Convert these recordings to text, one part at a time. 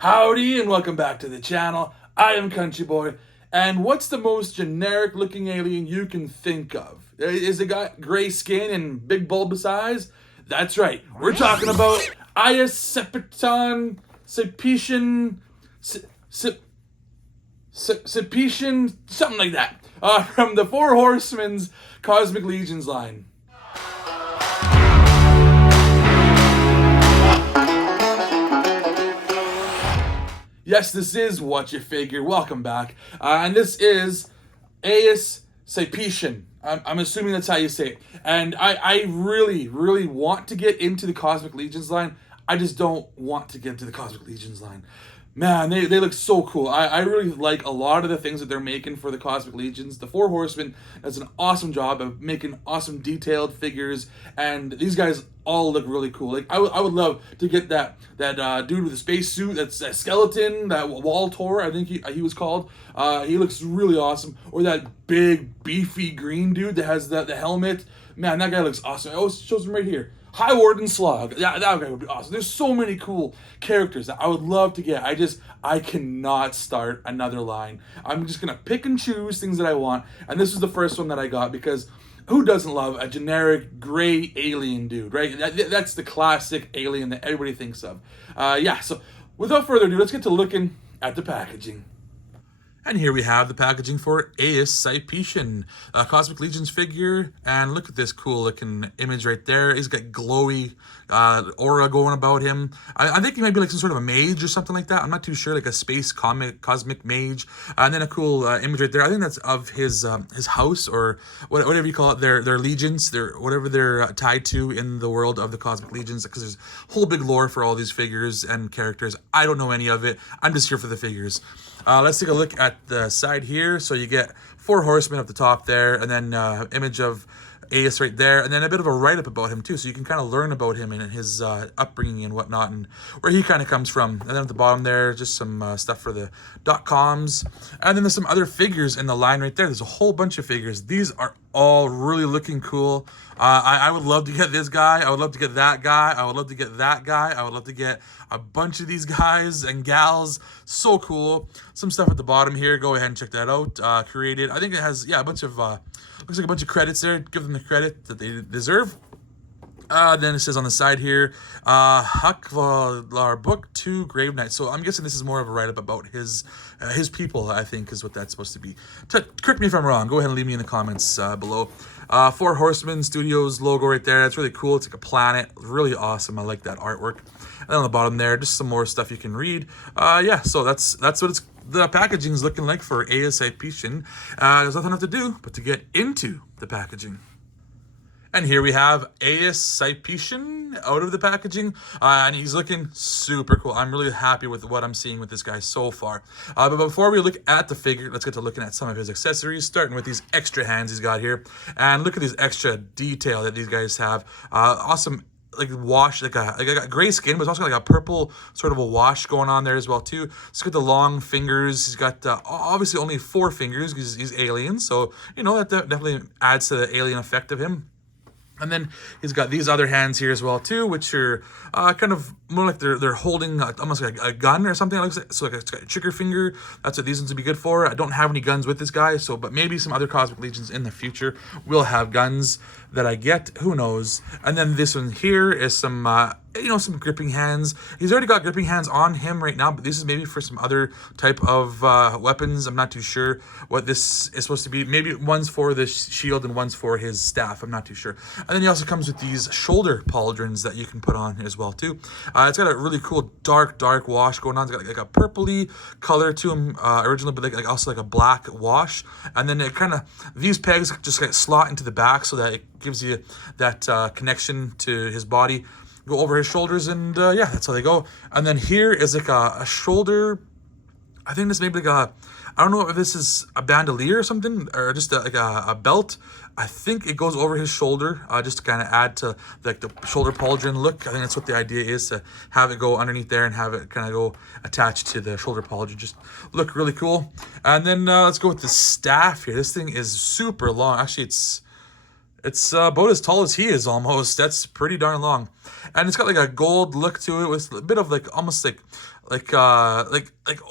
Howdy and welcome back to the channel. I am Country Boy, and what's the most generic looking alien you can think of? Is it got gray skin and big bulbous eyes? That's right, we're talking about Aius Cyppiteon, Cyppiteon, something like that, from the Four Horsemen's Cosmic Legions line. Yes, this is Whatcha Figure. Welcome back. And this is Aius Cyppiteon. I'm assuming that's how you say it. And I really, really want to get into the Cosmic Legions line. I just don't want to get into the Cosmic Legions line. Man, they look so cool. I really like a lot of the things that they're making for the Cosmic Legions. The Four Horsemen does an awesome job of making awesome detailed figures, and these guys all look really cool. Like I would love to get that dude with the space suit, that's a skeleton, that wall tour, I think he was called. He looks really awesome. Or that big beefy green dude that has the helmet. Man, that guy looks awesome. Oh, it shows him right here. High Warden Slug. That guy would be awesome. There's so many cool characters that I would love to get. I cannot start another line. I'm just going to pick and choose things that I want. And this is the first one that I got because who doesn't love a generic gray alien dude, right? That's the classic alien that everybody thinks of. So without further ado, let's get to looking at the packaging. And here we have the packaging for Aius Cyppiteon, a Cosmic Legions figure. And look at this cool looking image right there. He's got glowy aura going about him. I think he might be like some sort of a mage or something like that. I'm not too sure, like a space cosmic mage. And then a cool image right there. I think that's of his house, or whatever you call it, their legions, whatever they're tied to in the world of the Cosmic Legions, because there's a whole big lore for all these figures and characters. I don't know any of it. I'm just here for the figures. Let's take a look at the side here. So you get Four Horsemen up the top there, and then image of Aius right there, and then a bit of a write-up about him too, so you can kind of learn about him and his upbringing and whatnot, and where he kind of comes from. And then at the bottom there, just some stuff for the .coms, and then there's some other figures in the line right there. There's a whole bunch of figures. These are all really looking cool. I would love to get this guy. I would love to get that guy. I would love to get that guy. I would love to get a bunch of these guys and gals. So cool. Some stuff at the bottom here. Go ahead and check that out. Created. I think it has, a bunch of, looks like a bunch of credits there. Give them the credit that they deserve. Then it says on the side here, Hakvalar Book 2 Grave Knight. So I'm guessing this is more of a write-up about his people, I think, is what that's supposed to be. Correct me if I'm wrong. Go ahead and leave me in the comments below. Four Horsemen Studios logo right there. That's really cool. It's like a planet. Really awesome. I like that artwork. And then on the bottom there, just some more stuff you can read. So that's what the packaging is looking like for Aius Cyppiteon. There's nothing left to do but to get into the packaging. And here we have Aius Cyppiteon out of the packaging, and he's looking super cool. I'm really happy with what I'm seeing with this guy so far. But before we look at the figure, let's get to looking at some of his accessories, starting with these extra hands he's got here. And look at this extra detail that these guys have. Awesome, like wash, like a gray skin, but it's also like a purple sort of a wash going on there as well too. He's got the long fingers. He's got obviously only 4 fingers because he's alien, so that definitely adds to the alien effect of him. And then he's got these other hands here as well too, which are kind of more like they're holding almost like a gun or something. So like it's got a trigger finger. That's what these ones would be good for. I don't have any guns with this guy, but maybe some other Cosmic Legions in the future will have guns that I get. Who knows? And then this one here is some some gripping hands. He's already got gripping hands on him right now, but this is maybe for some other type of weapons. I'm not too sure what this is supposed to be. Maybe one's for the shield and one's for his staff. I'm not too sure. And then he also comes with these shoulder pauldrons that you can put on as well too. It's got a really cool dark wash going on. It's got like a purpley color to him originally, but like also like a black wash. And then it kind of, these pegs just slot into the back so that it gives you that connection to his body. Go over his shoulders, and that's how they go. And then here is like a shoulder. I think this may be like I don't know if this is a bandolier or something, or just like a belt. I think it goes over his shoulder, just to kind of add to like the shoulder pauldron look. I think that's what the idea is, to have it go underneath there and have it kind of go attached to the shoulder pauldron. Just look really cool. And then let's go with the staff here. This thing is super long. Actually, it's about as tall as he is almost. That's pretty darn long. And it's got like a gold look to it with a bit of like almost like like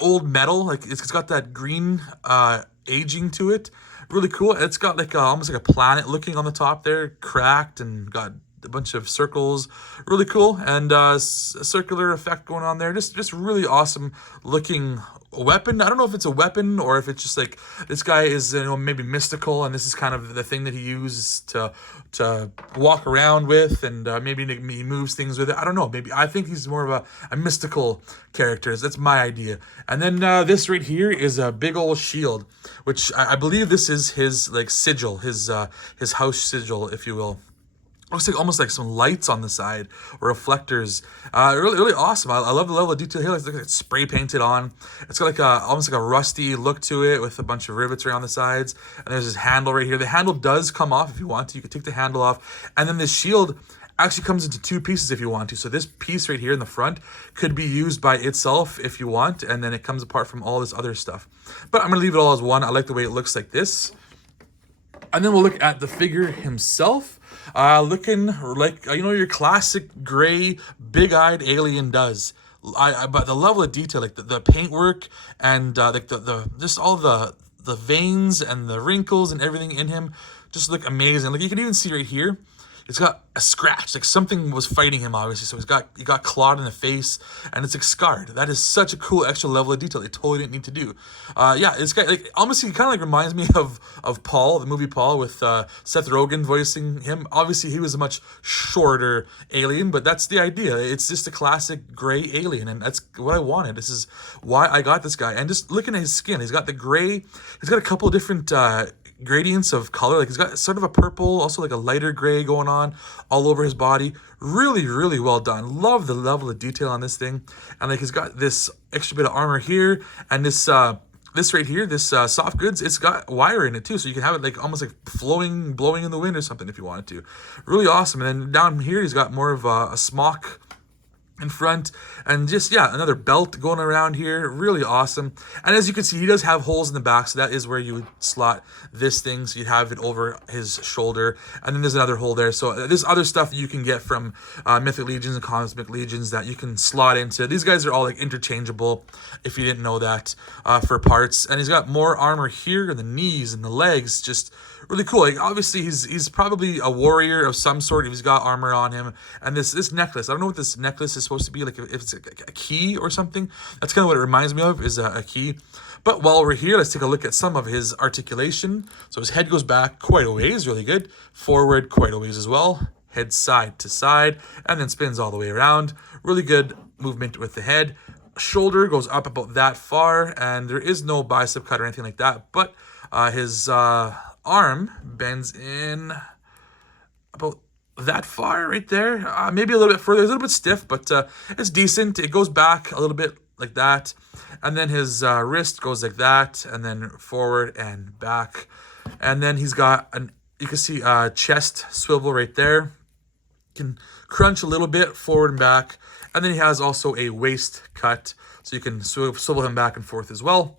old metal. Like it's got that green aging to it. Really cool. It's got like almost like a planet looking on the top there, cracked and got a bunch of circles. Really cool, and a circular effect going on there. Just really awesome looking weapon. I don't know if it's a weapon or if it's just like this guy is, you know, maybe mystical, and this is kind of the thing that he uses to walk around with, and maybe he moves things with it. I don't know. Maybe I think he's more of a mystical character. That's my idea. And then this right here is a big old shield, which I believe this is his like sigil, his house sigil, if you will. Looks like almost like some lights on the side or reflectors. Really awesome. I love the level of detail here. It's like it's spray painted on. It's got like almost like a rusty look to it with a bunch of rivets around the sides. And there's this handle right here. The handle does come off if you want to. You can take the handle off. And then this shield actually comes into two pieces if you want to. So this piece right here in the front could be used by itself if you want. And then it comes apart from all this other stuff. But I'm going to leave it all as one. I like the way it looks like this. And then we'll look at the figure himself. Looking like, you know, your classic gray, big-eyed alien does. But the level of detail, like the paintwork and like the just all the veins and the wrinkles and everything in him just look amazing. Like you can even see right here, it's got a scratch, like something was fighting him, obviously. So he got clawed in the face, and it's like scarred. That is such a cool extra level of detail they totally didn't need to do. Yeah, it's got like almost, he kind of like reminds me of Paul, the movie Paul, with Seth Rogen voicing him. Obviously, he was a much shorter alien, but that's the idea. It's just a classic gray alien, and that's what I wanted. This is why I got this guy. And just looking at his skin, he's got the gray. He's got a couple different gradients of color. Like he's got sort of a purple, also like a lighter gray going on all over his body. Really well done. Love the level of detail on this thing. And like he's got this extra bit of armor here, and this right here, this soft goods, it's got wire in it too, so you can have it like almost like blowing in the wind or something if you wanted to. Really awesome. And then down here he's got more of a smock in front, and just, yeah, another belt going around here. Really awesome. And as you can see, he does have holes in the back, so that is where you would slot this thing, so you'd have it over his shoulder. And then there's another hole there. So there's other stuff that you can get from Mythic Legions and Cosmic Legions that you can slot into. These guys are all like interchangeable, if you didn't know that, for parts. And he's got more armor here in the knees and the legs. Just really cool. Like obviously he's probably a warrior of some sort if he's got armor on him. And this necklace, I don't know what this necklace is supposed to be, like if it's a key or something. That's kind of what it reminds me of, is a key. But while we're here, let's take a look at some of his articulation. So his head goes back quite a ways, really good. Forward quite a ways as well. Head side to side, and then spins all the way around. Really good movement with the head. Shoulder goes up about that far, and there is no bicep cut or anything like that. But his arm bends in about that far right there, maybe a little bit further. It's a little bit stiff, but it's decent. It goes back a little bit like that, and then his wrist goes like that, and then forward and back. And then he's got you can see chest swivel right there. You can crunch a little bit forward and back, and then he has also a waist cut, so you can swivel him back and forth as well.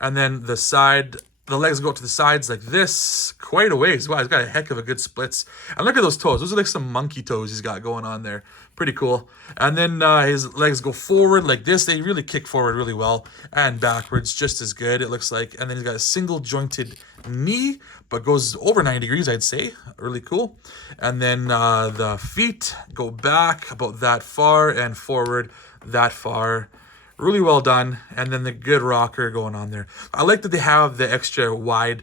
And then the legs go to the sides like this, quite a ways. Wow, he's got a heck of a good splits. And look at those toes. Those are like some monkey toes he's got going on there. Pretty cool. And then his legs go forward like this. They really kick forward really well. And backwards just as good, it looks like. And then he's got a single jointed knee, but goes over 90 degrees, I'd say. Really cool. And then the feet go back about that far and forward that far. Really well done. And then the good rocker going on there. I like that they have the extra wide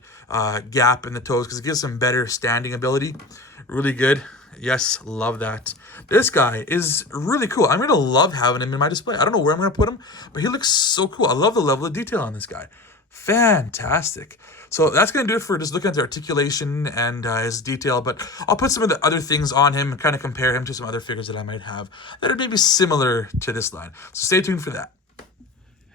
gap in the toes because it gives them better standing ability. Really good. Yes, love that. This guy is really cool. I'm going to love having him in my display. I don't know where I'm going to put him, but he looks so cool. I love the level of detail on this guy. Fantastic. So that's going to do it for just looking at the articulation and his detail, but I'll put some of the other things on him and kind of compare him to some other figures that I might have that are maybe similar to this line. So stay tuned for that.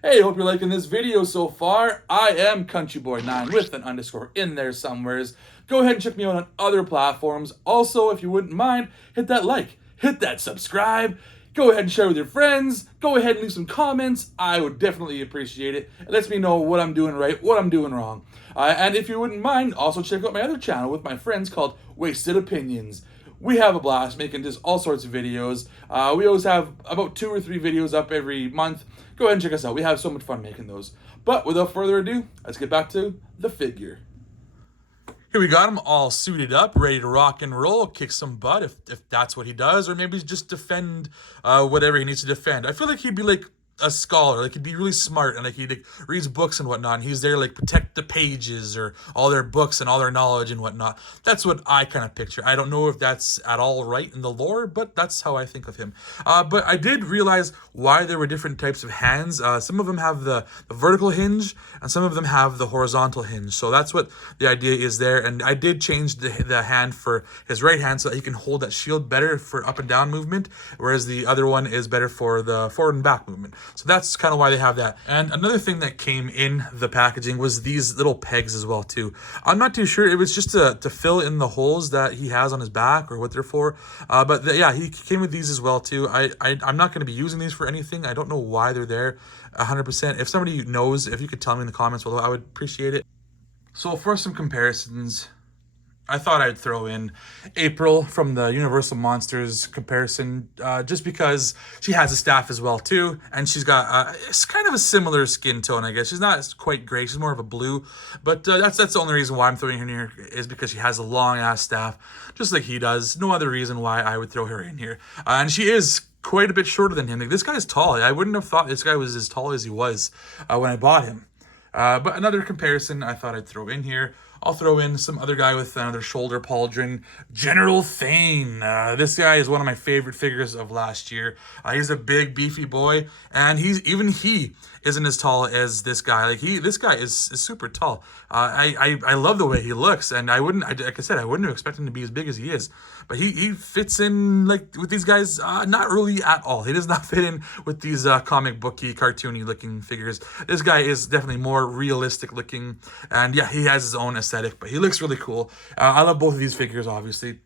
Hey, hope you're liking this video so far. I am CountryBoyNiner with an underscore in there somewheres. Go ahead and check me out on other platforms. Also, if you wouldn't mind, hit that like, hit that subscribe. Go ahead and share with your friends. Go ahead and leave some comments. I would definitely appreciate it. It lets me know what I'm doing right, what I'm doing wrong. And if you wouldn't mind, also check out my other channel with my friends called Wasted Opinions. we have a blast making just all sorts of videos. We always have about 2 or 3 videos up every month. Go ahead and check us out. We have so much fun making those. But without further ado, let's get back to the figure. Here we got him all suited up, ready to rock and roll, kick some butt if that's what he does, or maybe just defend whatever he needs to defend. I feel like he'd be like a scholar, like he'd be really smart, and like he like reads books and whatnot, and he's there like protect the pages or all their books and all their knowledge and whatnot. That's what I kind of picture. I don't know if that's at all right in the lore, but that's how I think of him. But I did realize why there were different types of hands. Some of them have the vertical hinge, and some of them have the horizontal hinge. So that's what the idea is there. And I did change the hand for his right hand so that he can hold that shield better for up and down movement, whereas the other one is better for the forward and back movement. So that's kind of why they have that. And another thing that came in the packaging was these little pegs as well too. I'm not too sure. It was just to fill in the holes that he has on his back or what they're for. Yeah, he came with these as well too. I'm not going to be using these for anything. I don't know why they're there 100%. If somebody knows, if you could tell me in the comments below, I would appreciate it. So for some comparisons, I thought I'd throw in April from the Universal Monsters comparison, just because she has a staff as well too, and she's got it's kind of a similar skin tone, I guess. She's not quite gray; she's more of a blue. But that's the only reason why I'm throwing her in here, is because she has a long ass staff, just like he does. No other reason why I would throw her in here, and she is quite a bit shorter than him. Like, this guy is tall. I wouldn't have thought this guy was as tall as he was when I bought him. But another comparison I thought I'd throw in here. I'll throw in some other guy with another shoulder pauldron, General Thane. This guy is one of my favorite figures of last year. He's a big, beefy boy, and he isn't as tall as this guy. Like this guy is super tall. I love the way he looks, and like I said, I wouldn't have expected him to be as big as he is. But he fits in like with these guys, not really at all. He does not fit in with these comic booky, cartoony looking figures. This guy is definitely more realistic looking, and yeah, he has his own aesthetic, but he looks really cool. I love both of these figures, obviously.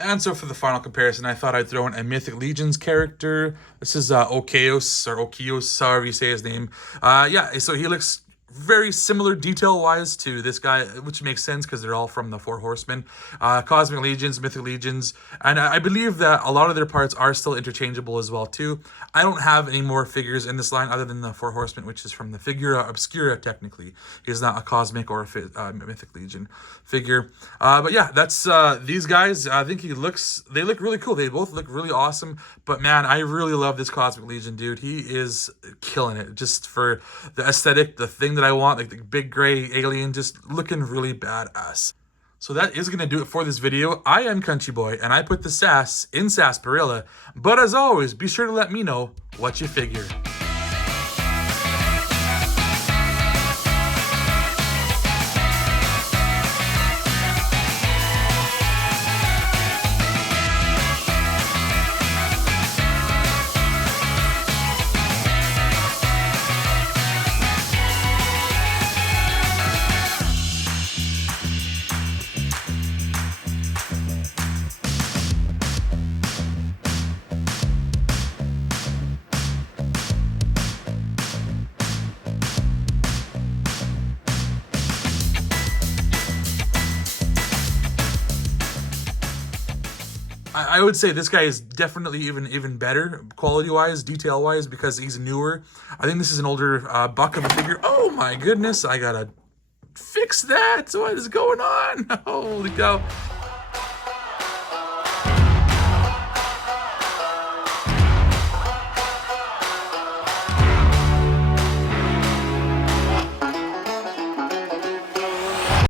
And so for the final comparison, I thought I'd throw in a Mythic Legions character. This is Okios, however you say his name. Yeah, so he looks very similar detail-wise to this guy, which makes sense because they're all from the Four Horsemen. Cosmic Legions, Mythic Legions, and I believe that a lot of their parts are still interchangeable as well too. I don't have any more figures in this line other than the Four Horsemen, which is from the Figura Obscura technically. He's not a Cosmic or a Mythic Legion figure. But yeah, that's these guys. I think they look really cool. They both look really awesome. But man, I really love this Cosmic Legion dude. He is killing it just for the aesthetic, the thing that I want, like the big gray alien, just looking really badass. So that is going to do it for this video. I am Country Boy, and I put the sass in Sarsaparilla. But as always, be sure to let me know what you figure. I would say this guy is definitely even better quality-wise, detail-wise, because he's newer. I think this is an older buck of a figure. Oh my goodness, I gotta fix that. What is going on? Holy cow.